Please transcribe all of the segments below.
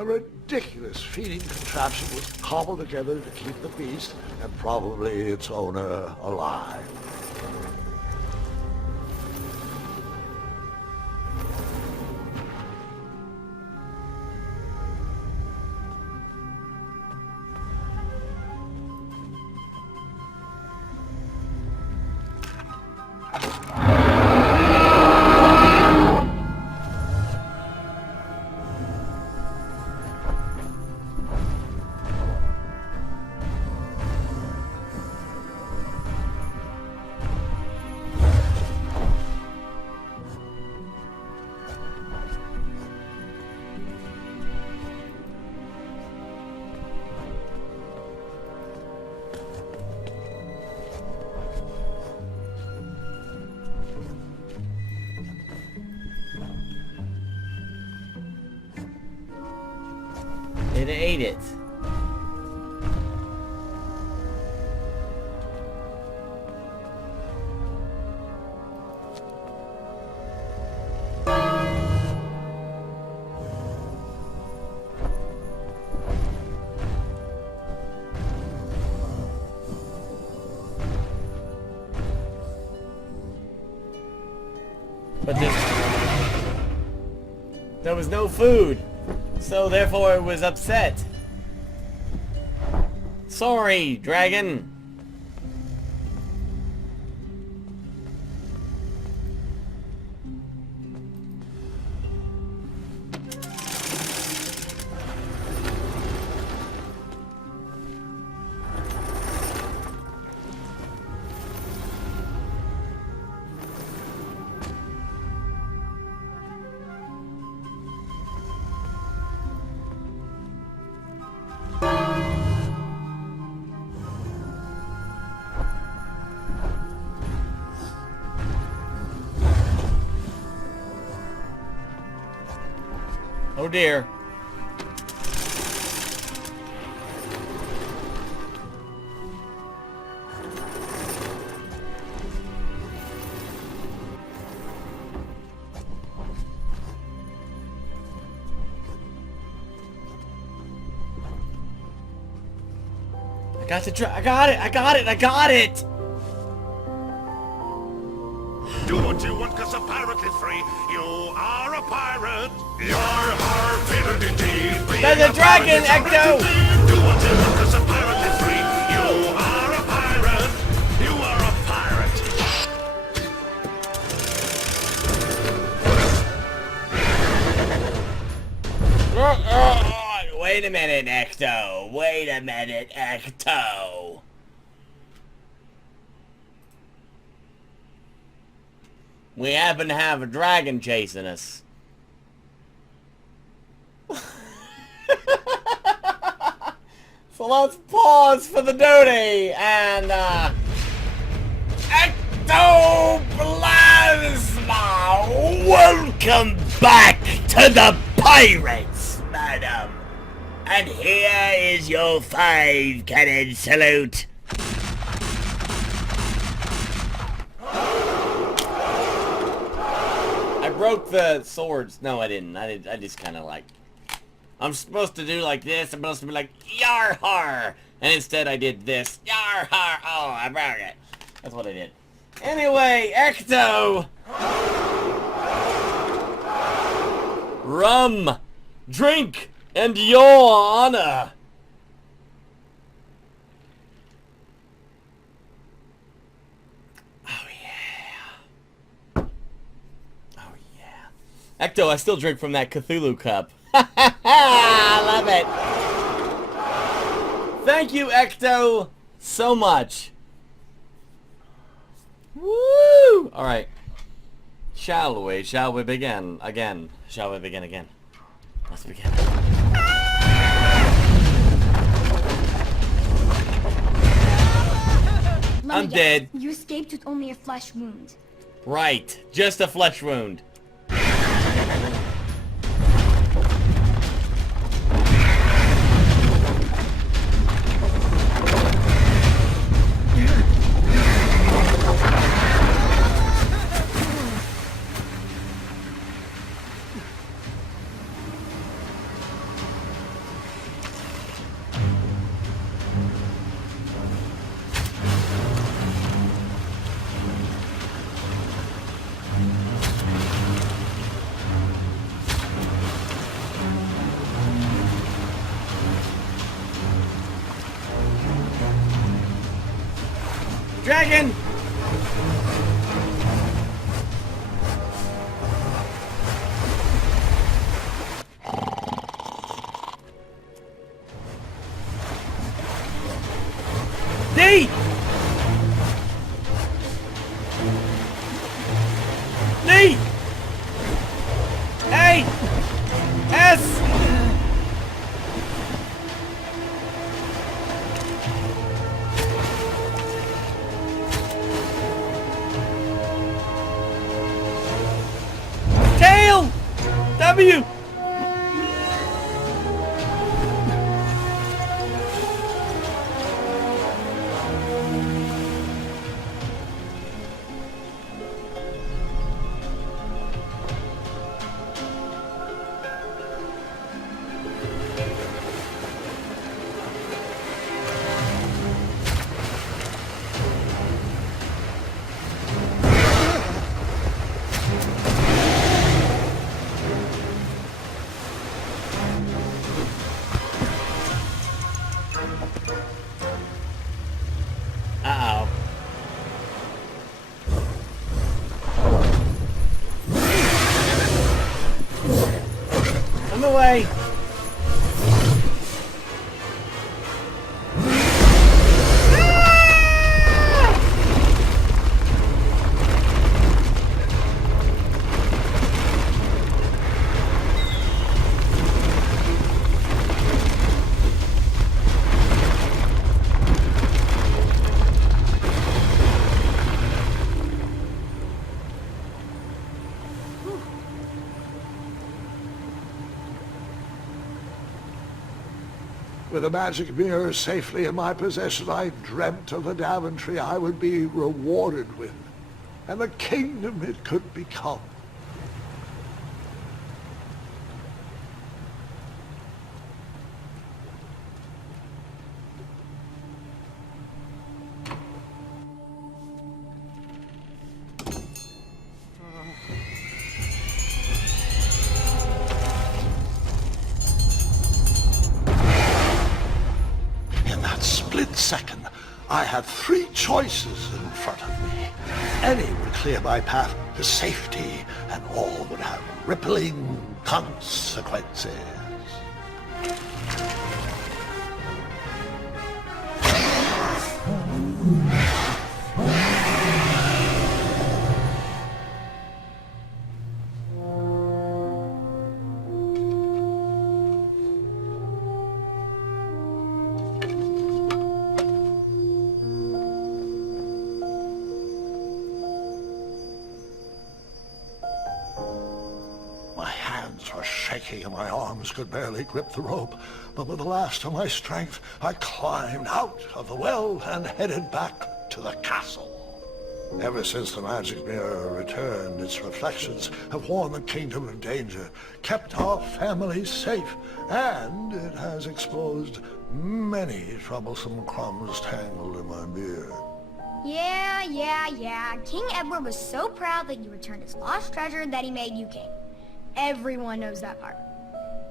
A ridiculous feeding contraption was cobbled together to keep the beast and probably its owner alive. It ate it. But there was no food. So therefore it was upset. Sorry, dragon. Oh dear. I got it! Do what you want, cause a pirate is free. You are a pirate. You're our favorite indeed. There's a dragon, Ecto! Do what you want, cause a pirate is free. You are a pirate. You are a pirate. Wait a minute, Ecto. Wait a minute, Ecto. We happen to have a dragon chasing us. So let's pause for the duty and Ectoplasma! Welcome back to the pirates, madam. And here is your 5-cannon salute. I broke the swords. No, I didn't. I just kind of like... I'm supposed to do like this. I'm supposed to be like, yar har. And instead I did this. Yar har. Oh, I broke it. That's what I did. Anyway, Ecto. Rum. Drink. And your honor. Oh, yeah. Oh, yeah. Ecto, I still drink from that Cthulhu cup. I love it. Thank you, Ecto, so much. Woo! All right. Shall we? Shall we begin again? Shall we begin again? Let's begin. I'm dead. You escaped with only a flesh wound. Right. Just a flesh wound. dragon! D! D! A! S! Tail! W! Uh-oh. On the way. With a magic mirror safely in my possession, I dreamt of the Daventry I would be rewarded with, and the kingdom it could become. Split second, I had three choices in front of me. Any would clear my path to safety, and all would have rippling consequences. Shaking and my arms could barely grip the rope, but with the last of my strength, I climbed out of the well and headed back to the castle. Ever since the magic mirror returned, its reflections have warned the kingdom of danger, kept our family safe, and it has exposed many troublesome crumbs tangled in my beard. Yeah. King Edward was so proud that you returned his lost treasure that he made you king. Everyone knows that part.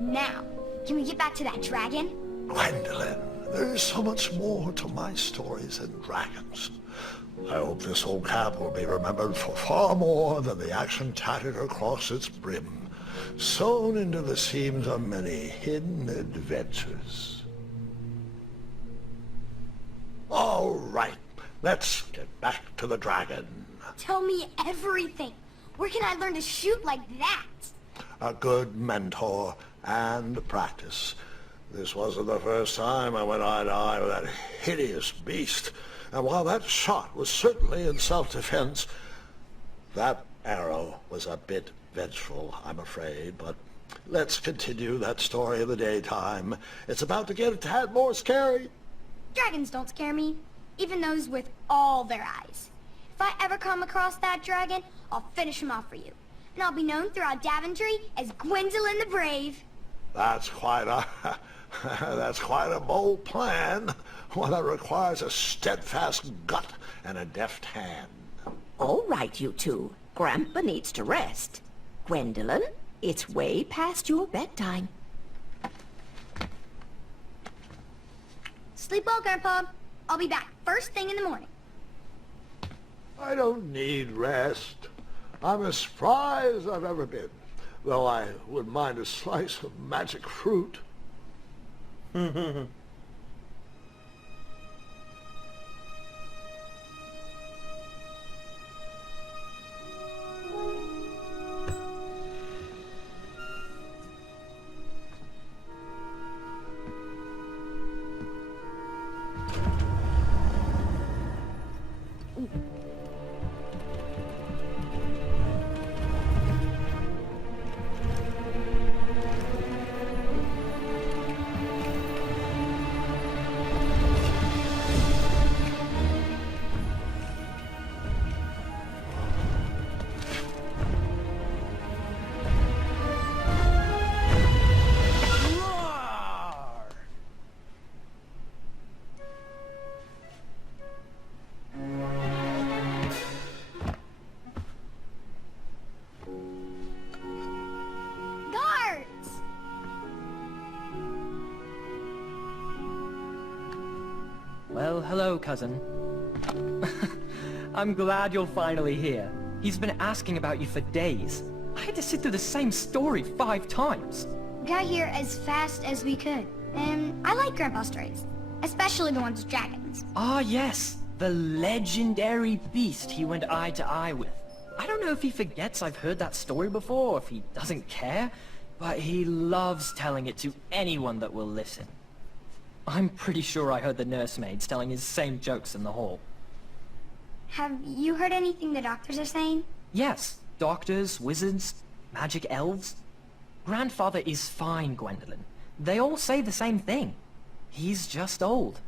Now, can we get back to that dragon? Gwendolyn, there is so much more to my stories than dragons. I hope this old cap will be remembered for far more than the action tattered across its brim, sewn into the seams of many hidden adventures. All right, let's get back to the dragon. Tell me everything. Where can I learn to shoot like that? A good mentor and practice. This wasn't the first time I went eye to eye with that hideous beast. And while that shot was certainly in self-defense, that arrow was a bit vengeful, I'm afraid. But let's continue that story in the daytime. It's about to get a tad more scary. Dragons don't scare me, even those with all their eyes. If I ever come across that dragon, I'll finish him off for you. And I'll be known throughout Daventry as Gwendolyn the Brave. That's quite a bold plan. One that requires a steadfast gut and a deft hand. All right, you two. Grandpa needs to rest. Gwendolyn, it's way past your bedtime. Sleep well, Grandpa. I'll be back first thing in the morning. I don't need rest. I'm as spry as I've ever been, though I wouldn't mind a slice of magic fruit. Guards! Well, hello, cousin. I'm glad you're finally here. He's been asking about you for days. I had to sit through the same story 5 times. Got here as fast as we could. And I like Grandpa's stories, especially the ones with dragons. Ah, yes. The legendary beast he went eye to eye with. I don't know if he forgets I've heard that story before, or if he doesn't care, but he loves telling it to anyone that will listen. I'm pretty sure I heard the nursemaids telling his same jokes in the hall. Have you heard anything the doctors are saying? Yes, doctors, wizards, magic elves. Grandfather is fine, Gwendolyn. They all say the same thing. He's just old.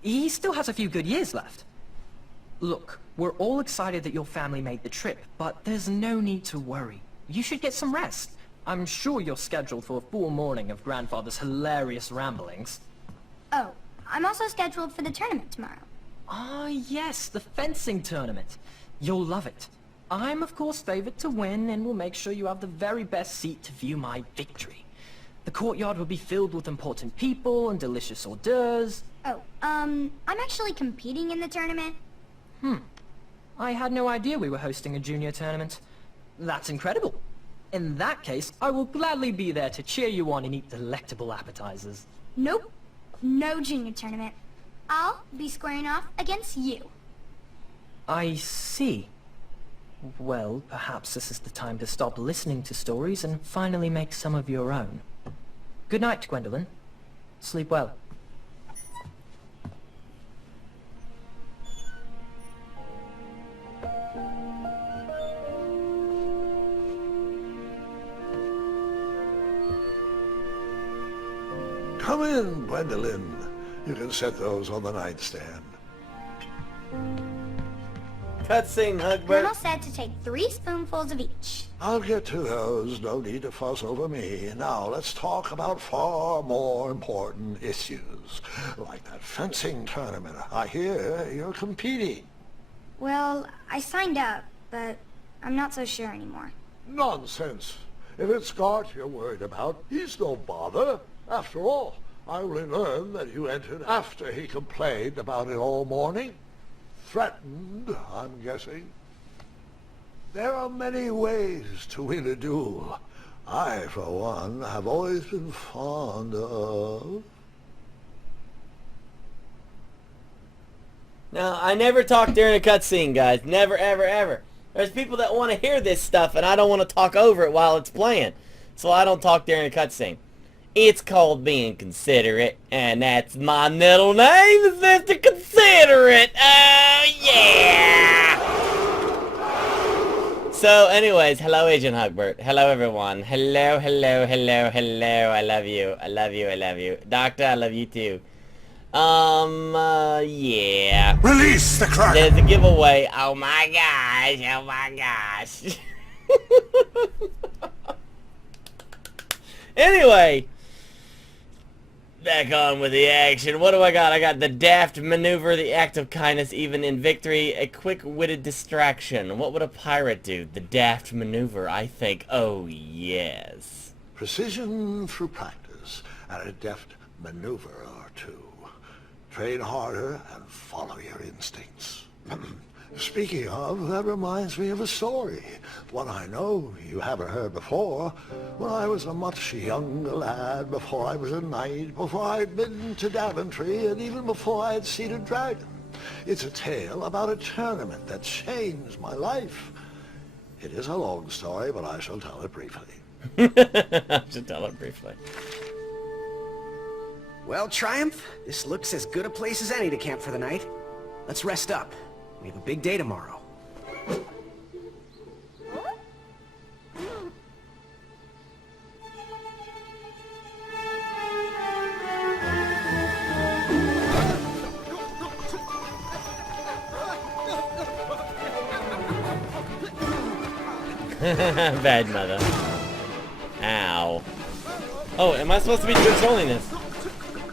He still has a few good years left. Look, we're all excited that your family made the trip, but there's no need to worry. You should get some rest. I'm sure you're scheduled for a full morning of Grandfather's hilarious ramblings. Oh, I'm also scheduled for the tournament tomorrow. Ah, yes, the fencing tournament. You'll love it. I'm, of course, favored to win, and will make sure you have the very best seat to view my victory. The courtyard will be filled with important people and delicious hors d'oeuvres. Oh, I'm actually competing in the tournament. I had no idea we were hosting a junior tournament. That's incredible. In that case, I will gladly be there to cheer you on and eat delectable appetizers. Nope, no junior tournament. I'll be squaring off against you. I see. Well, perhaps this is the time to stop listening to stories and finally make some of your own. Good night, Gwendolyn. Sleep well. Come in, Gwendolyn. You can set those on the nightstand. Cutscene, Hugbert. Grandma said to take 3 spoonfuls of each. I'll get to those. No need to fuss over me. Now let's talk about far more important issues. Like that fencing tournament. I hear you're competing. Well, I signed up, but I'm not so sure anymore. Nonsense. If it's Gart you're worried about, he's no bother. After all, I only learned that you entered after he complained about it all morning. Threatened, I'm guessing. There are many ways to win a duel. I, for one, have always been fond of... Now, I never talk during a cutscene, guys. Never, ever, ever. There's people that want to hear this stuff, and I don't want to talk over it while it's playing. So I don't talk during a cutscene. It's called being considerate, and that's my middle name is Mr. Considerate. Oh, yeah! So, anyways, hello, Agent Hugbert. Hello, everyone. Hello, hello, hello, hello. I love you. I love you. I love you. Doctor, I love you, too. Yeah. Release the Kraken! There's a giveaway. Oh, my gosh. Oh, my gosh. Anyway. Back on with the action. What do I got? I got the daft maneuver, the act of kindness, even in victory, a quick-witted distraction. What would a pirate do? The daft maneuver, I think. Oh, yes. Precision through practice, and a deft maneuver or two. Train harder and follow your instincts. Speaking of, that reminds me of a story. One I know you haven't heard before. When I was a much younger lad, before I was a knight, before I'd been to Daventry, and even before I had seen a dragon. It's a tale about a tournament that changed my life. It is a long story, but I shall tell it briefly. I should tell it briefly. Well, Triumph, this looks as good a place as any to camp for the night. Let's rest up. We have a big day tomorrow. Bad mother. Ow. Oh, am I supposed to be controlling this?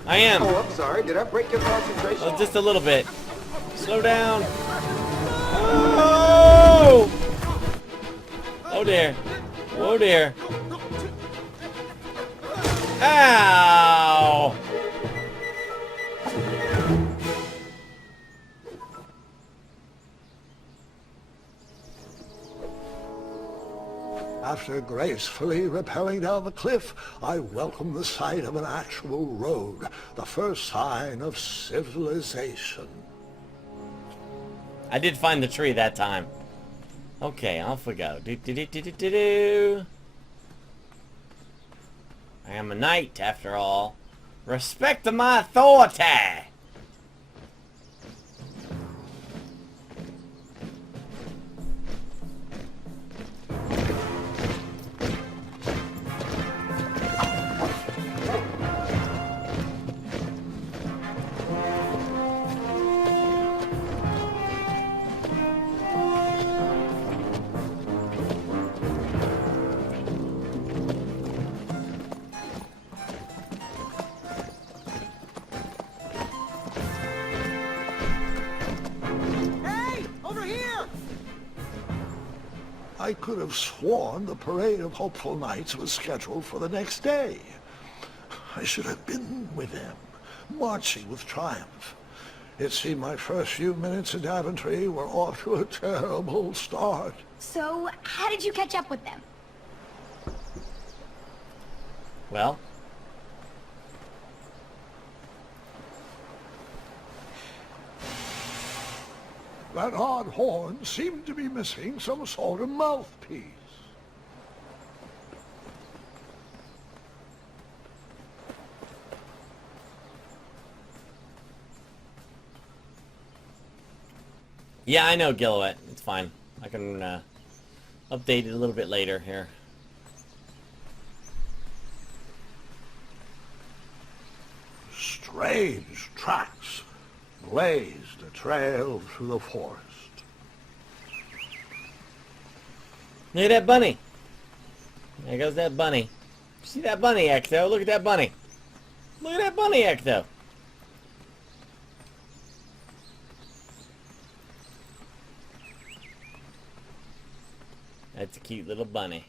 I am. Oh, I'm sorry. Did I break your concentration? Oh, just a little bit. Slow down. Oh! Oh dear. Whoa dear. Ow! After gracefully rappelling down the cliff, I welcomed the sight of an actual road, the first sign of civilization. I did find the tree that time. Okay, off we go. Do. I am a knight, after all. Respect my authority! I could have sworn the parade of hopeful knights was scheduled for the next day. I should have been with them, marching with triumph. It seemed my first few minutes in Daventry were off to a terrible start. So, how did you catch up with them? Well, that odd horn seemed to be missing some sort of mouthpiece. yeah, I know Gilliwet. It's fine. I can update it a little bit later here. Strange tracks blazed a trail through the forest. Look at that bunny. There goes that bunny. See that bunny, Ecto? Look at that bunny. Look at that bunny, Ecto. That's a cute little bunny.